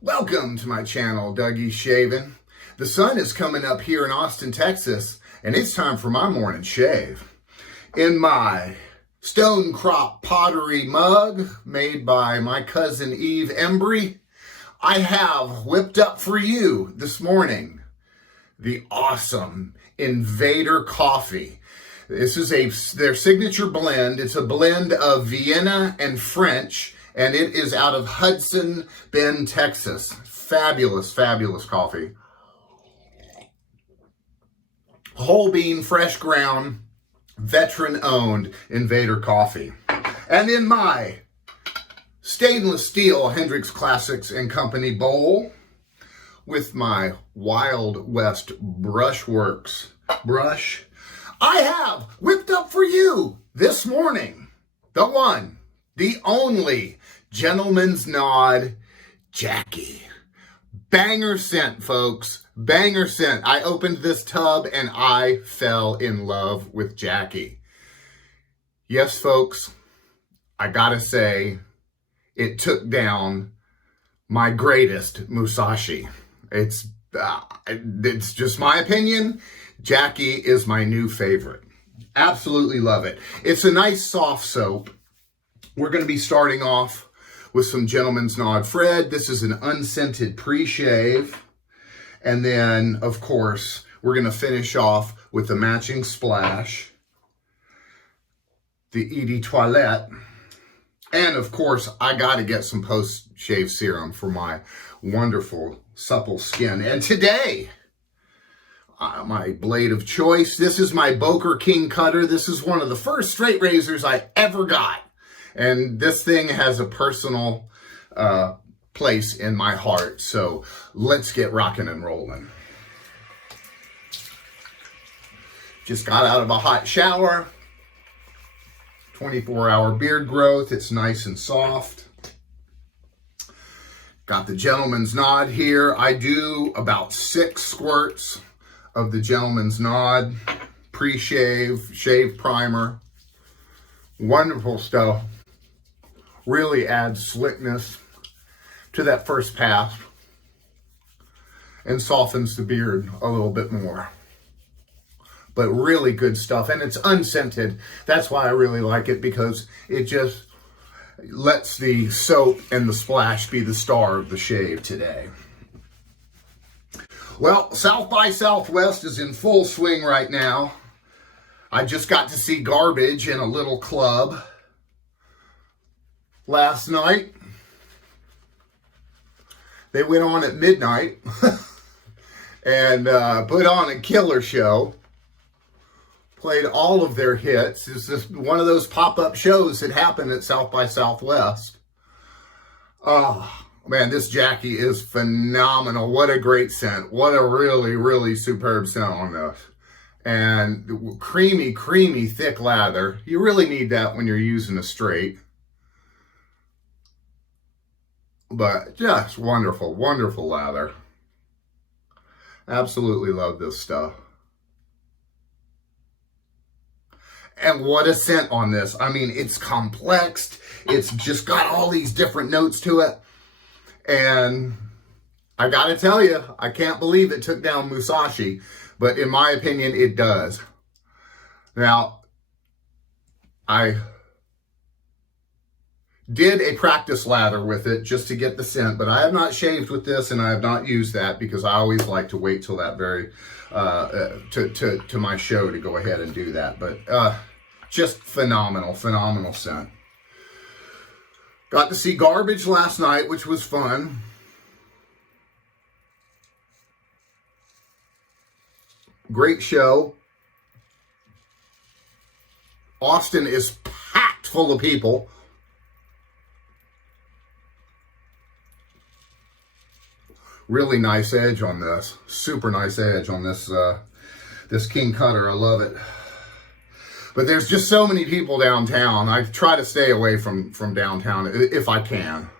Welcome to my channel, Dougie's Shaving. The sun is coming up here in Austin, Texas, and it's time for my morning shave. In my stone crop pottery mug made by my cousin Eve Embry, I have whipped up for you this morning the awesome Invader coffee. This is their signature blend. It's a blend of Vienna and French, and it is out of Hudson Bend, Texas. Fabulous, fabulous coffee. Whole bean, fresh ground, veteran-owned Invader coffee. And in my stainless steel Hendrix Classics and Company bowl, with my Wild West Brushworks brush, I have whipped up for you this morning the one, the only Gentleman's Nod Jackie. Banger scent, folks. Banger scent. I opened this tub and I fell in love with Jackie. Yes, folks, I gotta say, it took down my greatest Musashi. It's just my opinion. Jackie is my new favorite. Absolutely love it. It's a nice soft soap. We're going to be starting off with some Gentleman's Nod Fred. This is an unscented pre-shave. And then, of course, we're going to finish off with the matching splash, the Eau Toilette. And, of course, I got to get some post-shave serum for my wonderful, supple skin. And today, my blade of choice, this is my Boker King Cutter. This is one of the first straight razors I ever got. And this thing has a personal place in my heart. So let's get rocking and rolling. Just got out of a hot shower. 24-hour beard growth. It's nice and soft. Got the Gentleman's Nod here. I do about 6 squirts of the Gentleman's Nod pre-shave, shave primer. Wonderful stuff. Really adds slickness to that first pass and softens the beard a little bit more. But really good stuff, and it's unscented. That's why I really like it, because it just lets the soap and the splash be the star of the shave today. Well, South by Southwest is in full swing right now. I just got to see Garbage in a little club last night. They went on at midnight and put on a killer show. Played all of their hits. It's just one of those pop-up shows that happen at South by Southwest. Oh, man, this Jackie is phenomenal. What a great scent. What a really, really superb scent on this. And creamy, creamy, thick lather. You really need that when you're using a straight. But just wonderful, wonderful lather. Absolutely love this stuff. And what a scent on this. I mean, it's complex. It's just got all these different notes to it. And I gotta tell you, I can't believe it took down Musashi. But in my opinion, it does. Now, I did a practice lather with it just to get the scent, but I have not shaved with this, and I have not used that because I always like to wait till that very, to my show to go ahead and do that. But just phenomenal, phenomenal scent. Got to see Garbage last night, which was fun. Great show. Austin is packed full of people. Really nice edge on this. Super nice edge on this this King Cutter. I love it. But there's just so many people downtown. I try to stay away from downtown if I can.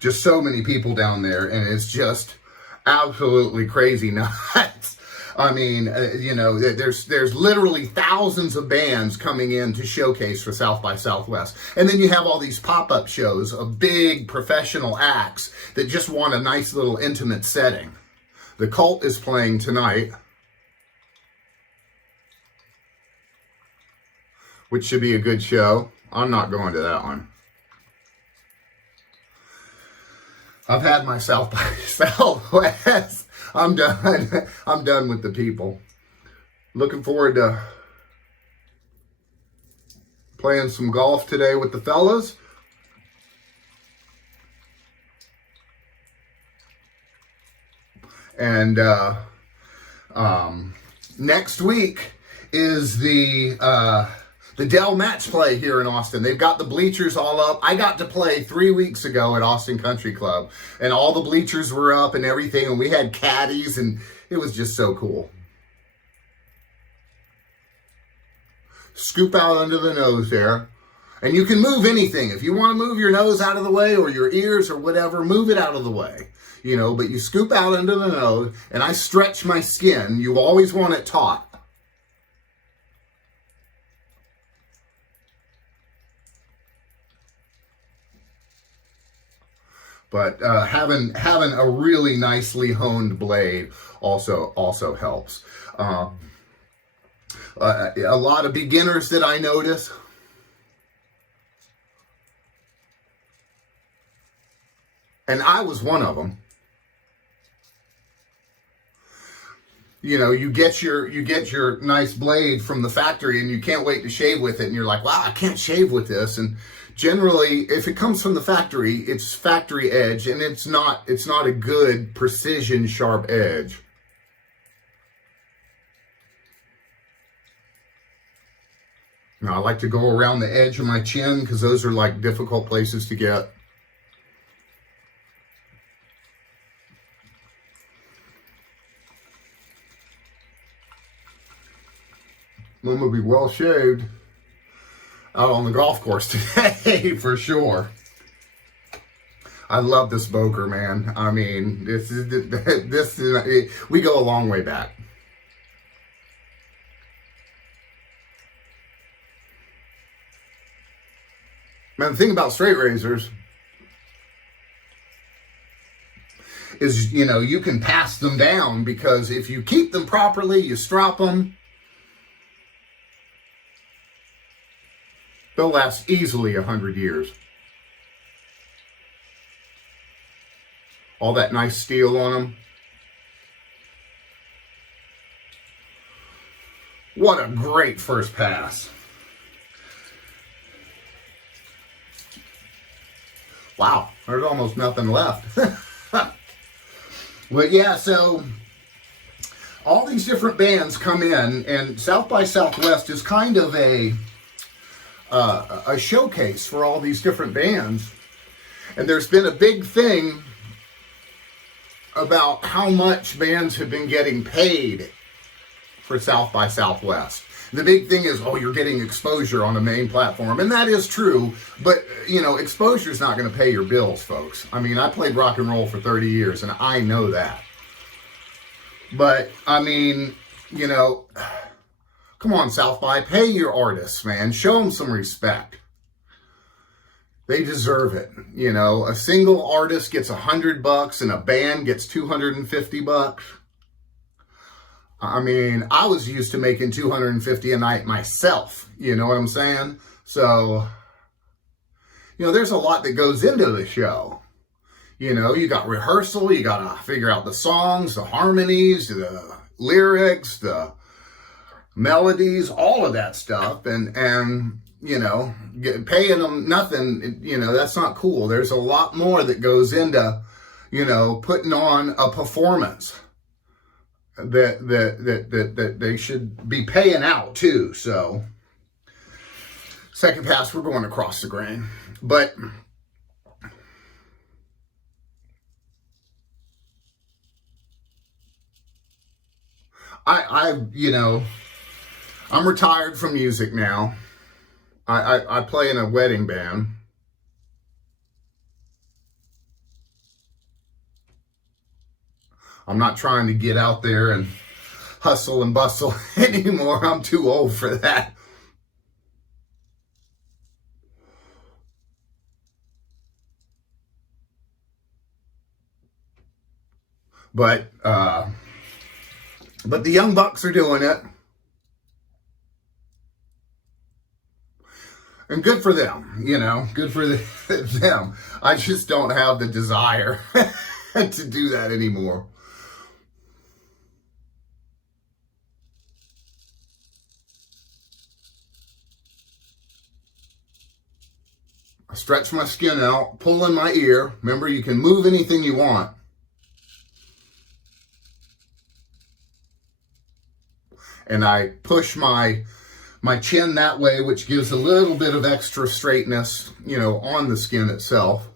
Just so many people down there, and it's just absolutely crazy nuts. I mean, you know, there's literally thousands of bands coming in to showcase for South by Southwest. And then you have all these pop-up shows of big professional acts that just want a nice little intimate setting. The Cult is playing tonight, which should be a good show. I'm not going to that one. I've had my South by Southwest. I'm done. I'm done with the people. Looking forward to playing some golf today with the fellas. And next week is the Dell Match Play here in Austin. They've got the bleachers all up. I got to play 3 weeks ago at Austin Country Club, and all the bleachers were up and everything, and we had caddies, and it was just so cool. Scoop out under the nose there. And you can move anything. If you want to move your nose out of the way or your ears or whatever, move it out of the way. You know, but you scoop out under the nose, and I stretch my skin. You always want it taut. But having a really nicely honed blade also helps. A lot of beginners that I notice, and I was one of them. You know, you get your nice blade from the factory, and you can't wait to shave with it, and you're like, wow, I can't shave with this. And generally, if it comes from the factory, it's factory edge, and it's not a good precision sharp edge. Now, I like to go around the edge of my chin because those are like difficult places to get. I'm gonna be well shaved out on the golf course today for sure. I love this Boker, man. I mean, this is we go a long way back. Man, the thing about straight razors is, you know, you can pass them down, because if you keep them properly, you strop them, they'll last easily 100 years. All that nice steel on them. What a great first pass. Wow, there's almost nothing left. But yeah, so all these different bands come in, and South by Southwest is kind of a showcase for all these different bands. And there's been a big thing about how much bands have been getting paid for South by Southwest. The big thing is, oh, you're getting exposure on the main platform. And that is true, but, you know, exposure is not going to pay your bills, folks. I mean, I played rock and roll for 30 years, and I know that. But, I mean, you know, come on, South by, pay your artists, man. Show them some respect. They deserve it. You know, a single artist gets $100 and a band gets $250. I mean, I was used to making $250 a night myself. You know what I'm saying? So, you know, there's a lot that goes into the show. You know, you got rehearsal, you got to figure out the songs, the harmonies, the lyrics, the melodies, all of that stuff. And you know, paying them nothing, you know, that's not cool. There's a lot more that goes into, you know, putting on a performance that they should be paying out too. So, second pass, we're going across the grain. But you know, I'm retired from music now. I play in a wedding band. I'm not trying to get out there and hustle and bustle anymore. I'm too old for that. But the young bucks are doing it. And good for them, you know, good for them. I just don't have the desire to do that anymore. I stretch my skin out, pull in my ear. Remember, you can move anything you want. And I push my chin that way, which gives a little bit of extra straightness, you know, on the skin itself.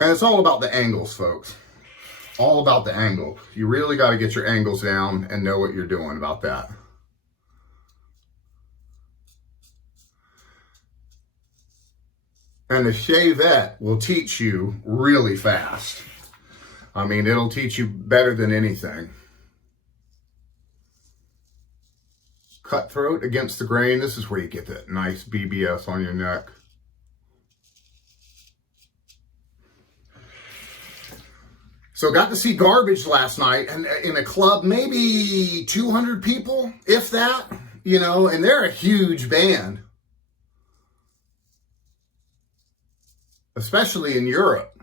And it's all about the angles, folks. All about the angle. You really got to get your angles down and know what you're doing about that. And the shavette will teach you really fast. I mean, it'll teach you better than anything. Cutthroat against the grain. This is where you get that nice BBS on your neck. So got to see Garbage last night, and in a club, maybe 200 people, if that, you know, and they're a huge band. Especially in Europe.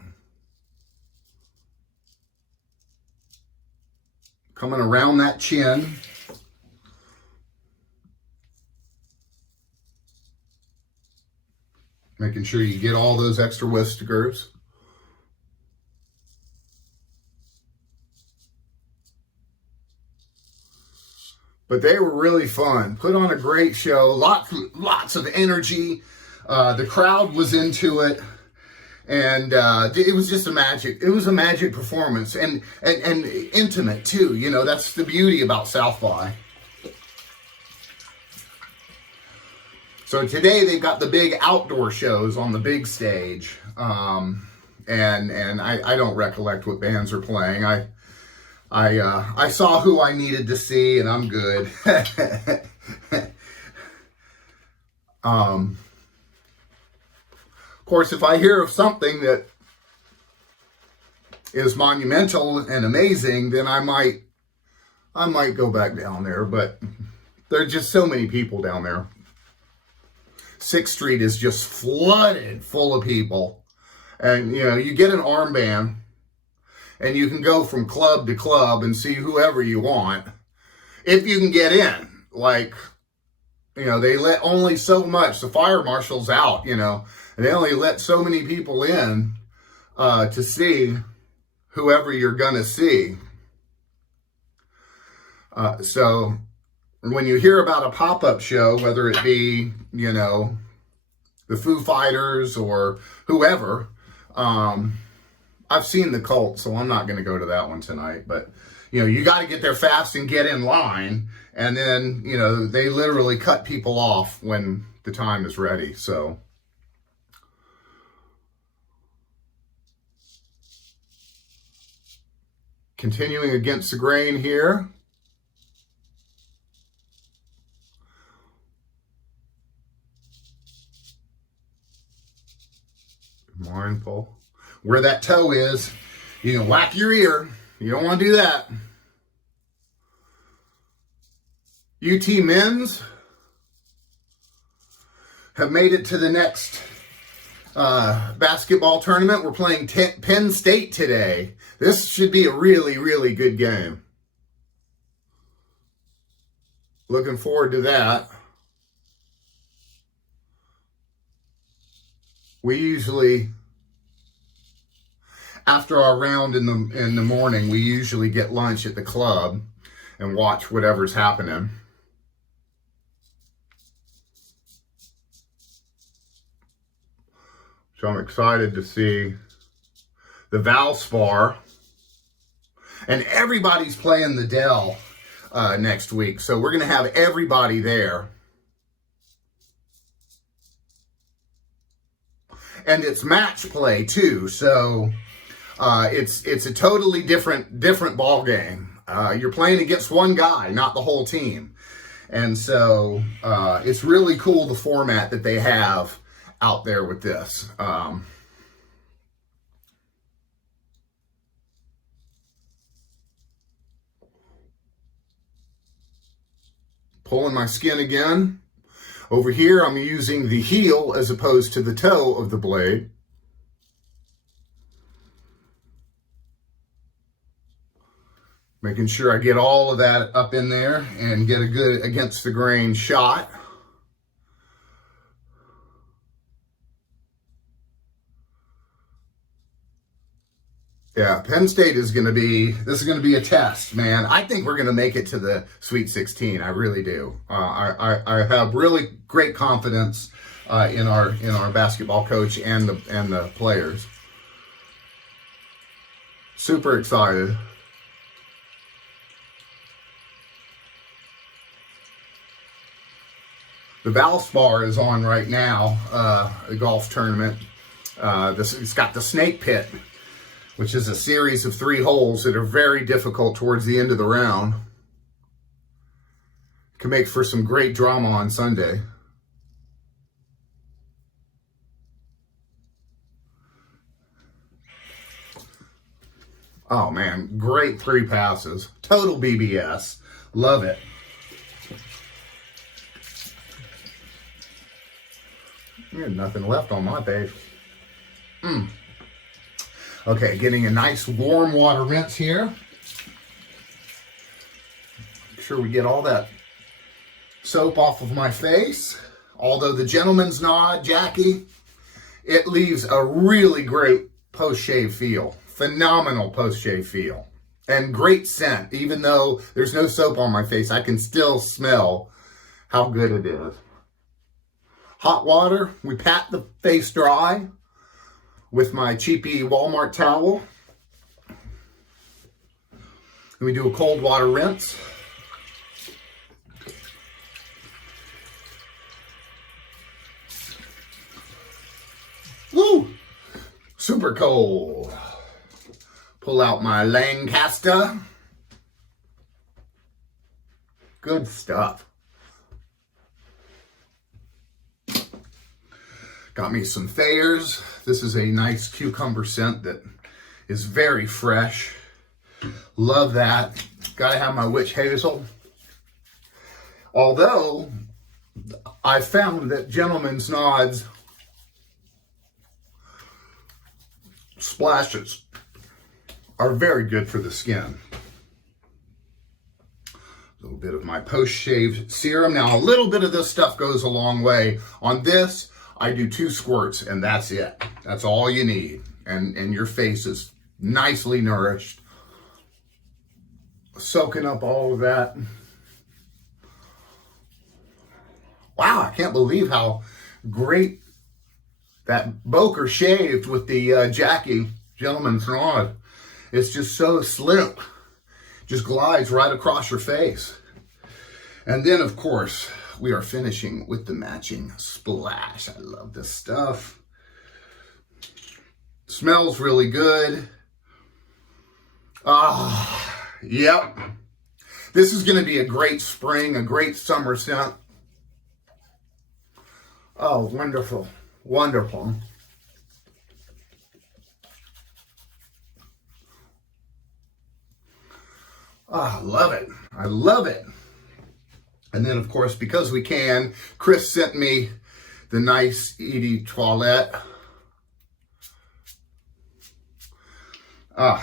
Coming around that chin. Making sure you get all those extra whiskers. But they were really fun. Put on a great show. Lots of energy. The crowd was into it. And it was just a magic performance, and intimate too. You know, that's the beauty about South by. So today they've got the big outdoor shows on the big stage, and I don't recollect what bands are playing. I saw who I needed to see, and I'm good. Of course, if I hear of something that is monumental and amazing, then I might go back down there. But there are just so many people down there. 6th Street is just flooded full of people. And, you know, you get an armband and you can go from club to club and see whoever you want. If you can get in. Like, you know, they let only so much. The fire marshal's out, you know. And they only let so many people in to see whoever you're going to see. So when you hear about a pop-up show, whether it be, you know, the Foo Fighters or whoever, I've seen the Cult, so I'm not going to go to that one tonight. But, you know, you got to get there fast and get in line. And then, you know, they literally cut people off when the time is ready. So continuing against the grain here. Mindful. Where that toe is, you can whack your ear. You don't want to do that. UT men's have made it to the next basketball tournament. We're playing Penn State today. This should be a really, really good game. Looking forward to that. We usually, after our round in the morning, we usually get lunch at the club and watch whatever's happening. So I'm excited to see the Valspar. And everybody's playing the Dell next week. So we're going to have everybody there. and it's match play too. So it's a totally different ball game. You're playing against one guy, not the whole team. And so it's really cool, the format that they have out there with this. Pulling my skin again. Over here, I'm using the heel as opposed to the toe of the blade. Making sure I get all of that up in there and get a good against the grain shot. Yeah, Penn State is going to be, this is going to be a test, man. I think we're going to make it to the Sweet 16. I really do. I have really great confidence in our basketball coach and the players. Super excited. The Valspar is on right now, a golf tournament. It's got the Snake Pit, which is a series of 3 holes that are very difficult towards the end of the round. Can make for some great drama on Sunday. Oh man, great 3 passes. Total BBS. Love it. There's nothing left on my page. Okay, getting a nice warm water rinse here. Make sure we get all that soap off of my face. Although the gentleman's nod, Jackie, it leaves a really great post-shave feel. Phenomenal post-shave feel. And great scent. Even though there's no soap on my face, I can still smell how good it is. Hot water, we pat the face dry with my cheapy Walmart towel. And we do a cold water rinse. Woo! Super cold. Pull out my Lancaster. Good stuff. Got me some Thayers. This is a nice cucumber scent that is very fresh. Love that. Gotta have my witch hazel. Although, I found that Gentleman's Nods splashes are very good for the skin. A little bit of my post-shave serum. Now, a little bit of this stuff goes a long way. On this, I do 2 squirts and that's it. That's all you need. And your face is nicely nourished. Soaking up all of that. Wow, I can't believe how great that Boker shaved with the Jackie Gentleman's Nod. It's just so slick. Just glides right across your face. And then, of course, we are finishing with the matching splash. I love this stuff. Smells really good. Yep. This is going to be a great spring, a great summer scent. Oh, wonderful. Wonderful. I love it. I love it. And then, of course, because we can, Chris sent me the nice Edie Toilette.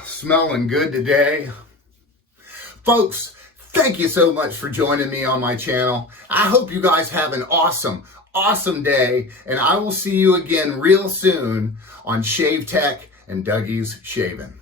Smelling good today. Folks, thank you so much for joining me on my channel. I hope you guys have an awesome day. And I will see you again real soon on Shave Tech and Dougie's Shaving.